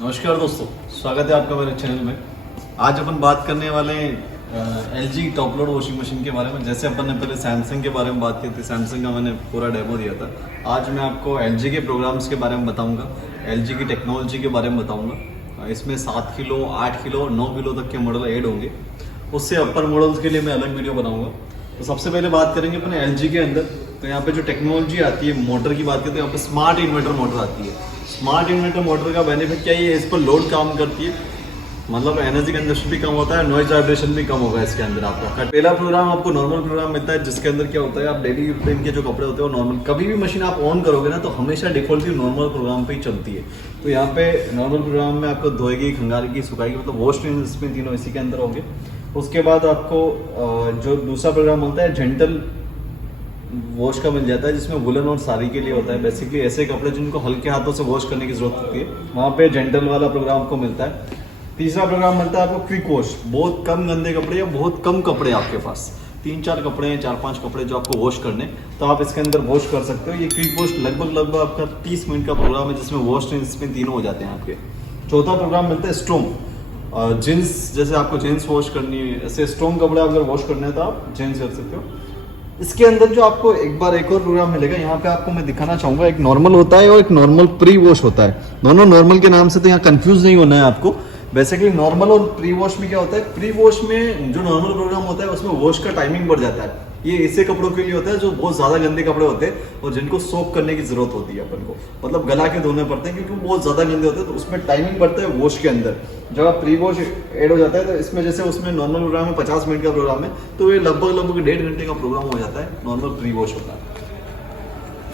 नमस्कार दोस्तों, स्वागत है आपका मेरे चैनल में। आज अपन बात करने वाले हैं LG top load washing machine के बारे में। जैसे अपन ने पहले सैमसंग के बारे में बात की थी, सैमसंग का मैंने पूरा डेमो दिया था। आज मैं आपको LG के प्रोग्राम्स के बारे में बताऊंगा, LG की टेक्नोलॉजी के बारे में बताऊंगा। इसमें 7 किलो, 8 किलो, 9 किलो तक के मॉडल ऐड होंगे। उससे अपर मॉडल्स के लिए मैं अलग वीडियो बनाऊंगा। तो सबसे पहले बात करेंगे अपने LG के अंदर। तो यहाँ पे जो टेक्नोलॉजी आती है मोटर की बात करें तो यहाँ पे स्मार्ट इन्वर्टर मोटर आती है। स्मार्ट इन्वर्टर मोटर का बेनिफिट क्या है, इस पर लोड काम करती है, मतलब एनर्जी कंजप्शन भी कम होता है, नॉइज वाइब्रेशन भी कम होगा इसके अंदर आपका। पहला प्रोग्राम आपको नॉर्मल प्रोग्राम मिलता है, जिसके अंदर क्या होता है, आप डेली रूटीन के जो कपड़े होते हैं वो नॉर्मल, कभी भी मशीन आप ऑन करोगे ना तो हमेशा डिफॉल्टली नॉर्मल प्रोग्राम पे ही चलती है। तो यहाँ पे नॉर्मल प्रोग्राम में आपको धोएगी, खंगारेगी, सुखाएगी, मतलब वॉश ट्रेन इसमें तीनों इसी के अंदर होंगे। उसके बाद आपको जो दूसरा प्रोग्राम होता है जेंटल वॉश का मिल जाता है, जिसमें वुलन और साड़ी के लिए होता है। बेसिकली ऐसे कपड़े जिनको हल्के हाथों से वॉश करने की जरूरत होती है, वहाँ पे जेंटल वाला प्रोग्राम आपको मिलता है। तीसरा प्रोग्राम मिलता है आपको क्विक वॉश। बहुत कम गंदे कपड़े या बहुत कम कपड़े आपके पास, 3-4 कपड़े हैं, 4-5 कपड़े जो आपको वॉश करने, तो आप इसके अंदर वॉश कर सकते हो। ये क्विक वॉश लगभग आपका 30 मिनट का प्रोग्राम है, जिसमें वॉश इसमें तीनों हो जाते हैं आपके। चौथा प्रोग्राम मिलता है स्ट्रॉन्ग जींस। जैसे आपको जींस वॉश करनी है, ऐसे स्ट्रॉन्ग कपड़े अगर वॉश करने हैं तो आप जींस कर सकते हो। इसके अंदर जो आपको एक और प्रोग्राम मिलेगा, यहाँ पे आपको मैं दिखाना चाहूंगा। एक नॉर्मल होता है और एक नॉर्मल प्री वॉश होता है। दोनों नॉर्मल के नाम से तो यहाँ कंफ्यूज नहीं होना है आपको। बेसिकली नॉर्मल और प्री वॉश में क्या होता है, प्री वॉश में जो नॉर्मल प्रोग्राम होता है उसमें वॉश का टाइमिंग बढ़ जाता है। ये ऐसे कपड़ों के लिए होता है जो बहुत ज्यादा गंदे कपड़े होते हैं और जिनको सोक करने की जरूरत होती है अपन को, मतलब गला के धोने पड़ते हैं क्योंकि वो बहुत ज्यादा गंदे होते हैं, तो उसमें टाइमिंग बढ़ता है वॉश के अंदर। जब आप प्री वॉश ऐड हो जाता है तो इसमें जैसे उसमें नॉर्मल प्रोग्राम में 50 मिनट का प्रोग्राम है, तो ये लगभग 1.5 घंटे का प्रोग्राम हो जाता है, नॉर्मल प्री वॉश होता है।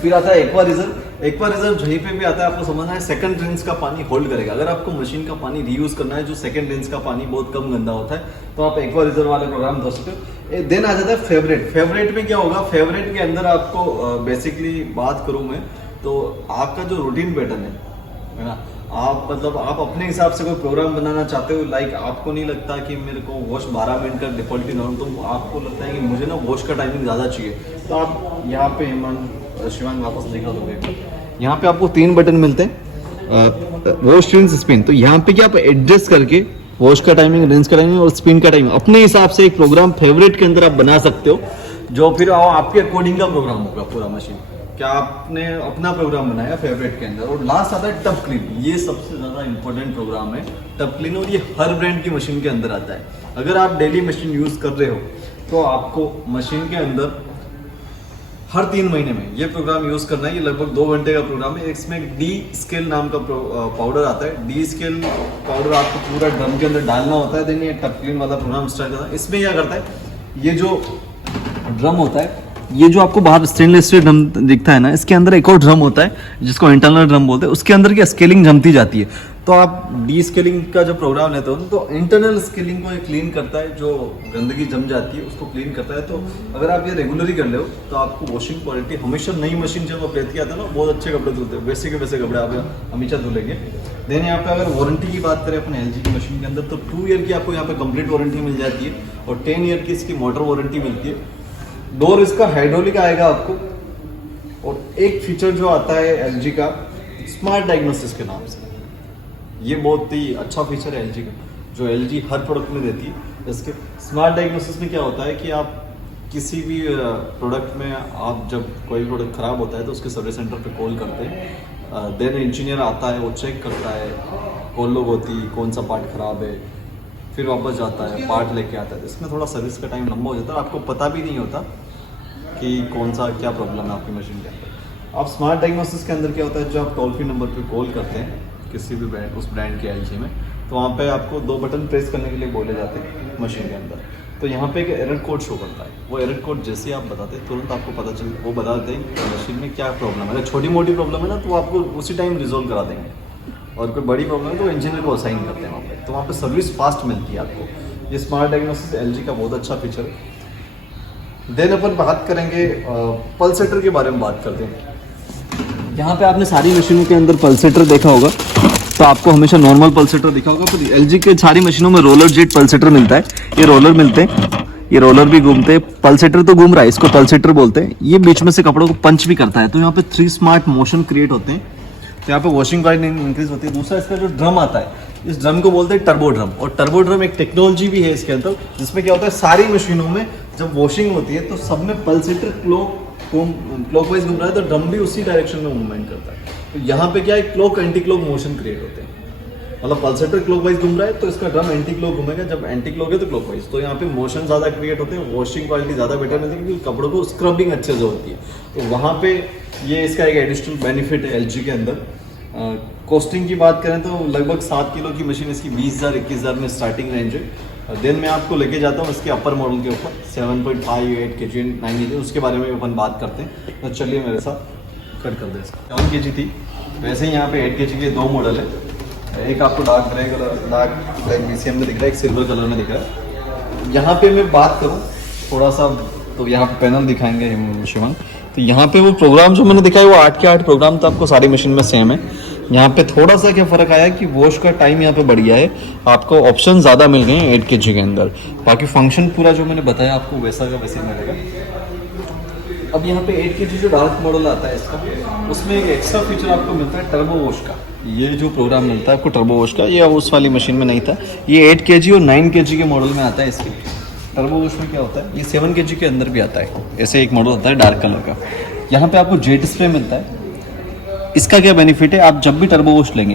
फिर आता है एक्वा रिजर्व यहीं पे भी आता है। आपको समझना है सेकंड रिंस का पानी होल्ड करेगा। अगर आपको मशीन का पानी रीयूज करना है, जो सेकंड रिंस का पानी बहुत कम गंदा होता है, तो आप एक्वा रिजर्व वाले प्रोग्राम धो सकते हो। देन आ जाता है फेवरेट में क्या होगा, फेवरेट के अंदर आपको बेसिकली बात करूं मैं तो आपका जो रूटीन पैटर्न है ना, आप मतलब आप अपने हिसाब से कोई प्रोग्राम बनाना चाहते हो। लाइक आपको नहीं लगता कि मेरे को वॉश 12 मिनट का डिफॉल्टली नॉर्मल, तो आपको लगता है कि मुझे ना वॉश का टाइमिंग ज़्यादा चाहिए, तो आप यहाँ पे शिवांग वापस दिखा दोगे, यहाँ पे आपको 3 बटन मिलते हैं, वॉश, रिंस, स्पिन। तो यहाँ पे क्या आप एडजस्ट करके वॉश का टाइमिंग, रिंस का टाइमिंग और स्पिन का टाइमिंग अपने हिसाब से एक प्रोग्राम फेवरेट के अंदर आप बना सकते हो, जो फिर आपके अकॉर्डिंग का प्रोग्राम होगा पूरा मशीन। क्या आपने अपना प्रोग्राम बनाया फेवरेट के अंदर। और लास्ट आता है टब क्लीन। ये सबसे ज्यादा इंपॉर्टेंट प्रोग्राम है टब क्लीन, और ये हर ब्रांड की मशीन के अंदर आता है। अगर आप डेली मशीन यूज कर रहे हो तो आपको मशीन के अंदर हर 3 महीने में ये प्रोग्राम यूज करना है। ये लगभग 2 घंटे का प्रोग्राम है। इसमें डी स्केल नाम का पाउडर आता है। डी स्केल पाउडर आपको पूरा ड्रम के अंदर डालना होता है, देन ये टब क्लीन वाला प्रोग्राम स्टार्ट करना है। इसमें क्या करता है, ये जो ड्रम होता है, ये जो आपको बाहर स्टेनलेस स्टील ड्रम दिखता है ना, इसके अंदर एक और ड्रम होता है जिसको इंटरनल ड्रम बोलते हैं। उसके अंदर क्या स्केलिंग जमती जाती है। तो आप डी स्केलिंग का जो प्रोग्राम लेते हो तो इंटरनल स्केलिंग को ये क्लीन करता है, जो गंदगी जम जाती है उसको क्लीन करता है। तो अगर आप ये रेगुलरली कर ले हो तो आपको वॉशिंग क्वालिटी हमेशा, नई मशीन जब आप लेती आते हैं ना, बहुत अच्छे कपड़े धुलते हैं, वैसे के वैसे कपड़े आप हमेशा धुलेंगे। देन यहाँ पे अगर वारंटी की बात करें अपने LG की मशीन के अंदर, तो 2 ईयर की आपको यहाँ पे कंप्लीट वारंटी मिल जाती है और 10 ईयर की इसकी मोटर वारंटी मिलती है। डोर इसका हाइड्रोलिक आएगा आपको, और एक फीचर जो आता है LG का स्मार्ट डायग्नोसिस के नाम से, ये बहुत ही अच्छा फीचर है LG का, जो LG हर प्रोडक्ट में देती है। इसके स्मार्ट डायग्नोसिस में क्या होता है कि आप किसी भी प्रोडक्ट में, आप जब कोई प्रोडक्ट खराब होता है तो उसके सर्विस सेंटर पे कॉल करते हैं, देन इंजीनियर आता है, वो चेक करता है कॉल लोग होती, कौन सा पार्ट खराब है, फिर वापस जाता है, पार्ट लेके आता है। तो इसमें थोड़ा सर्विस का टाइम लंबा हो जाता है, आपको पता भी नहीं होता कि कौन सा क्या प्रॉब्लम है आपकी मशीन के अंदर। आप स्मार्ट डायग्नोसिस के अंदर क्या होता है, जो आप टोल फ्री नंबर पे कॉल करते हैं किसी भी ब्रांड, उस ब्रांड के LG में, तो वहाँ पे आपको 2 बटन प्रेस करने के लिए बोले जाते हैं मशीन के अंदर। तो यहाँ पे एक एरर कोड शो करता है, वो एरर कोड जैसे आप बताते हैं तुरंत आपको पता चल, वो बता देते हैं कि मशीन में क्या प्रॉब्लम है। अगर छोटी मोटी प्रॉब्लम है ना तो वो आपको उसी टाइम रिजोल्व करा देंगे, और कोई बड़ी प्रॉब्लम है तो इंजीनियर को असाइन करते हैं वहाँ पे, तो वहाँ पे सर्विस फास्ट मिलती है आपको। ये स्मार्ट डायग्नोसिस LG का बहुत अच्छा फीचर है। देन अपन बात करेंगे पल्सेटर के बारे में बात करते हैं। यहाँ पे आपने सारी मशीनों के अंदर पल्सेटर देखा होगा, तो आपको हमेशा नॉर्मल पल्सेटर दिखा होगा, पर LG के सारी मशीनों में रोलर जेट पल्सेटर मिलता है। ये रोलर मिलते हैं, ये रोलर भी घूमते हैं, पल्सेटर तो घूम रहा है, इसको पल्सेटर बोलते हैं। ये बीच में से कपड़ों को पंच भी करता है। तो यहाँ पे 3 स्मार्ट मोशन क्रिएट होते हैं। तो यहाँ पे वॉशिंग क्वालिटी इंक्रीज होती है। दूसरा इसका जो ड्रम आता है, इस ड्रम को बोलते हैं टर्बो ड्रम, और टर्बो ड्रम एक टेक्नोलॉजी भी है इसके अंदर, जिसमें क्या होता है सारी मशीनों में जब वॉशिंग होती है तो सब में पल्सेटर क्लॉकवाइज घूम रहा है तो ड्रम भी उसी डायरेक्शन में मूवमेंट करता है। तो यहाँ पे क्या है, clock anti clock motion create होते हैं, मतलब पल्सेटर क्लॉकवाइज घूम रहा है तो इसका ड्रम एंटी क्लॉक घूमेगा, जब एंटी क्लॉक है तो क्लॉकवाइज। तो यहाँ पे मोशन ज़्यादा क्रिएट होते हैं, वॉशिंग क्वालिटी ज़्यादा बेटर मिलती है क्योंकि कपड़ों को स्क्रबिंग अच्छे से होती है। तो वहाँ पे ये इसका एक एडिशनल बेनिफिट है LG के अंदर। कॉस्टिंग की बात करें तो लगभग 7 किलो की मशीन इसकी 20,000-21,000 में स्टार्टिंग रेंज है। देन मैं आपको लेके जाता हूँ इसके अपर मॉडल के ऊपर 7.5, 8 kg, 9 kg, उसके बारे में अपन बात करते हैं। तो चलिए मेरे साथ कट कर दे। 7 kg थी, वैसे ही यहाँ पे 8 kg के 2 मॉडल है। एक आपको dark grey colour, dark black BCM में दिख रहा है, एक सिल्वर कलर में दिख रहा है। यहाँ पे मैं बात करूँ थोड़ा सा, तो यहाँ पे पैनल दिखाएंगे शिवम। तो यहाँ पे वो प्रोग्राम जो मैंने दिखाया वो 8 के 8 प्रोग्राम, तो आपको सारी मशीन में सेम है। यहाँ पे थोड़ा सा क्या फ़र्क आया कि वॉश का टाइम यहाँ पे बढ़ गया है, आपको ऑप्शन ज़्यादा मिल गए हैं 8 kg के अंदर। बाकी फंक्शन पूरा जो मैंने बताया आपको वैसा का वैसे मिलेगा। अब यहाँ पे 8 kg जो डार्क मॉडल आता है इसका, उसमें एक एक्स्ट्रा फीचर आपको मिलता है टर्बो वॉश का। ये जो प्रोग्राम मिलता है आपको टर्बो वॉश का, ये उस वाली मशीन में नहीं था। ये 8 kg और 9 kg के मॉडल में आता है। इसके टर्बो वॉश में क्या होता है, ये 7 kg के अंदर भी आता है। ऐसे एक मॉडल होता है डार्क कलर का। यहाँ पे आपको जेट स्प्रे मिलता है। इसका क्या बेनिफिट है, आप जब भी टर्बो वॉश लेंगे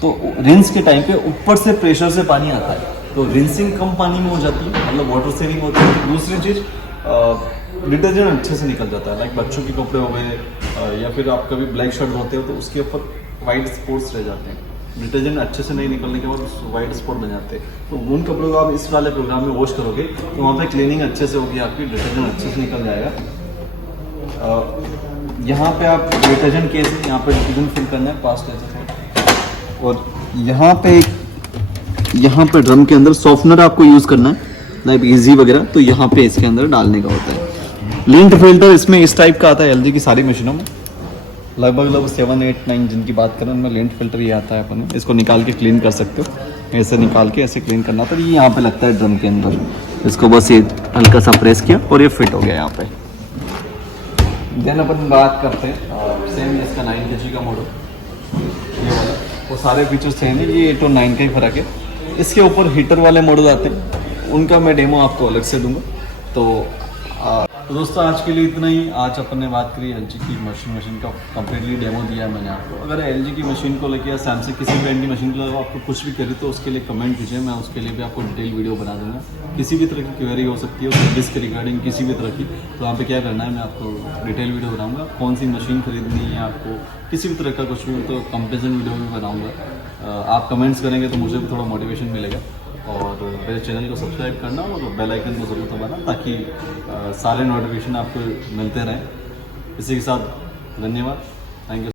तो रिंस के टाइम पे ऊपर से प्रेशर से पानी आता है, तो रिंसिंग कम पानी में हो जाती है, मतलब वाटर सेविंग होती है। दूसरी चीज़, डिटर्जेंट अच्छे से निकल जाता है। लाइक बच्चों के कपड़े हो गए या फिर आप कभी ब्लैक शर्ट धोते हो तो उसके ऊपर वाइट स्पॉट्स रह जाते हैं, डिटर्जेंट अच्छे से नहीं निकलने के बाद वाइट स्पॉट बन जाते हैं। तो उन कपड़ों को आप इस वाले प्रोग्राम में वॉश करोगे तो वहाँ पे क्लीनिंग अच्छे से होगी, आपकी डिटर्जेंट अच्छे से निकल जाएगा। यहाँ पे आप डिटर्जेंट केस में यहाँ पे डिटर्जेंट फिल करना है, पास लेते। और यहाँ पे ड्रम के अंदर सॉफ्टनर आपको यूज़ करना है, लाइक इजी वगैरह, तो यहाँ पे इसके अंदर डालने का होता है। लिंट फिल्टर इसमें इस टाइप का आता है LG की सारी मशीनों में, लगभग 7, 8, 9 जिनकी बात करें उनमें लिंट फिल्टर ये आता है। अपन इसको निकाल के क्लीन कर सकते हो, ऐसे निकाल के ऐसे क्लीन करना। तो ये यहाँ पे लगता है ड्रम के अंदर, इसको बस ये हल्का सा प्रेस किया और ये फिट हो गया यहाँ पे। देन अपन बात करते हैं सेम इसका 9 kg का मॉडल, ये वाला, वो सारे फीचर्स सेम है, ये 8 और 9 का ही फर्क है। इसके ऊपर हीटर वाले मॉडल आते हैं, उनका मैं डेमो आपको अलग से दूंगा। तो दोस्तों आज के लिए इतना ही। आज अपन ने बात करी LG की मशीन का कंप्लीटली डेमो दिया है मैंने आपको। अगर LG की मशीन को लेकर या सैमसंग किसी ब्रांड की मशीन को लेकर आपको कुछ भी करे तो उसके लिए कमेंट कीजिए, मैं उसके लिए भी आपको डिटेल वीडियो बना दूंगा। किसी भी तरह की क्वेरी हो सकती है सर्विस के रिगार्डिंग किसी भी तरह की, तो वहाँ पे क्या करना है मैं आपको डिटेल वीडियो बनाऊँगा। कौन सी मशीन खरीदनी है आपको, किसी भी तरह का कुछ भी, तो कंपेरिजन वीडियो भी बनाऊँगा। आप कमेंट्स करेंगे तो मुझे भी थोड़ा मोटिवेशन मिलेगा। और मेरे चैनल को सब्सक्राइब करना और बेल आइकन को ज़रूर दबाना ताकि सारे नोटिफिकेशन आपको मिलते रहें। इसी के साथ धन्यवाद, थैंक यू।